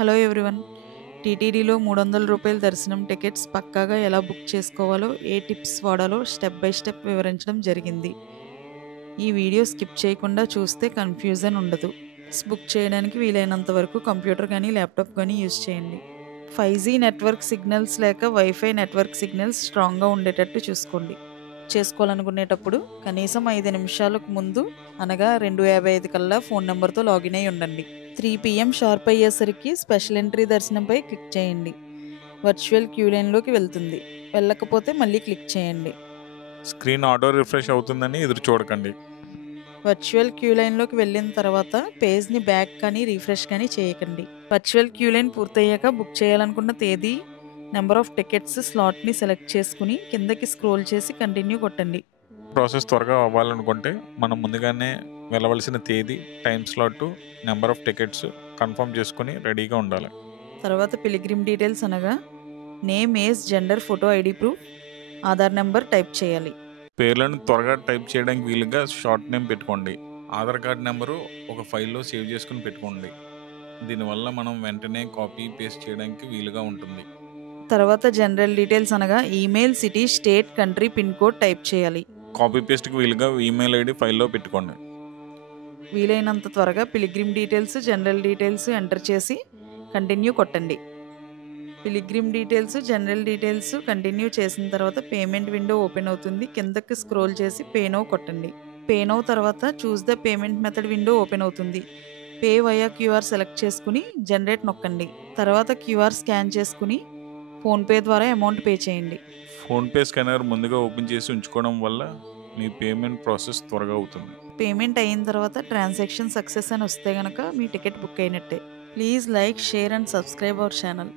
Hello everyone. టీటీడీలో ₹300 దర్శనం tickets పక్కాగా ఎలా బుక్ చేసుకోవాలో, ఏ టిప్స్ వాడాలో స్టెప్ బై స్టెప్ వివరించడం జరిగింది. ఈ వీడియో స్కిప్ చేయకుండా చూస్తే కన్ఫ్యూజన్ ఉండదు. బుక్ చేయడానికి వీలైనంత వరకు కంప్యూటర్ కానీ ల్యాప్టాప్ కానీ యూజ్ చేయండి. 5G నెట్వర్క్ సిగ్నల్స్ లేక వైఫై నెట్వర్క్ సిగ్నల్స్ స్ట్రాంగ్గా ఉండేటట్టు చూసుకోండి. చేసుకోవాలనుకునేటప్పుడు కనీసం 5 నిమిషాలకు ముందు అనగా 2:55 కల్లా ఫోన్ నెంబర్తో లాగిన్ అయి ఉండండి. 3 PM షార్ప్ అయ్యేసరికి స్పెషల్ ఎంట్రీ దర్శనంపై క్లిక్ చేయండి. వర్చువల్ క్యూ లైన్లోకి వెళ్తుంది. వెళ్ళకపోతే మళ్ళీ క్లిక్ చేయండి. స్క్రీన్ ఆటో రిఫ్రెష్ అవుతుందని ఎదురు చూడకండి. వర్చువల్ క్యూ లైన్లోకి వెళ్ళిన తర్వాత పేజ్ని బ్యాక్ కానీ రీఫ్రెష్ కానీ చేయకండి. వర్చువల్ క్యూ లైన్ పూర్తయ్యాక బుక్ చేయాలనుకున్న తేదీ, నెంబర్ ఆఫ్ టికెట్స్ స్లాట్ని సెలెక్ట్ చేసుకుని కిందకి స్క్రోల్ చేసి కంటిన్యూ కొట్టండి. ప్రాసెస్ త్వరగా అవ్వాలనుకుంటే మనం ముందుగానే వెళ్ళవలసిన తేదీ, time slot, number of tickets confirm చేసుకుని రెడీగా ఉండాలి. తర్వాత పిలిగ్రిమ్ డీటెయిల్స్ అనగా name, age, gender, photo, ID proof, Aadhaar number type చేయాలి. పేర్లను త్వరగా టైప్ చేయడానికి వీలుగా షార్ట్ నేమ్ పెట్టుకోండి. ఆధార్ కార్డ్ నెంబరు ఒక ఫైల్లో సేవ్ చేసుకుని పెట్టుకోండి. దీనివల్ల మనం వెంటనే కాపీ పేస్ట్ చేయడానికి వీలుగా ఉంటుంది. తర్వాత జనరల్ డీటెయిల్స్ అనగా email, city, state, country, pin code type చేయాలి. కాపీ పేస్ట్కి వీలుగా ఈమెయిల్ ఐడి ఫైల్లో పెట్టుకోండి. వీలైనంత త్వరగా pilgrim details, general details enter చేసి కంటిన్యూ కొట్టండి. Pilgrim details, general details continue చేసిన తర్వాత పేమెంట్ విండో ఓపెన్ అవుతుంది. కిందకి స్క్రోల్ చేసి పే నౌ కొట్టండి. పే నౌ తర్వాత choose the payment method window open అవుతుంది. పే వయా క్యూఆర్ సెలెక్ట్ చేసుకుని జనరేట్ నొక్కండి. తర్వాత క్యూఆర్ స్కాన్ చేసుకుని ఫోన్పే ద్వారా అమౌంట్ పే చేయండి. ఫోన్పే స్కానర్ ముందుగా ఓపెన్ చేసి ఉంచుకోవడం వల్ల మీ పేమెంట్ ప్రాసెస్ త్వరగా అవుతుంది. పేమెంట్ అయిన తర్వాత ట్రాన్సాక్షన్ సక్సెస్ అని వస్తే కనుక మీ టికెట్ బుక్ అయినట్టే. Please like, share and subscribe our channel.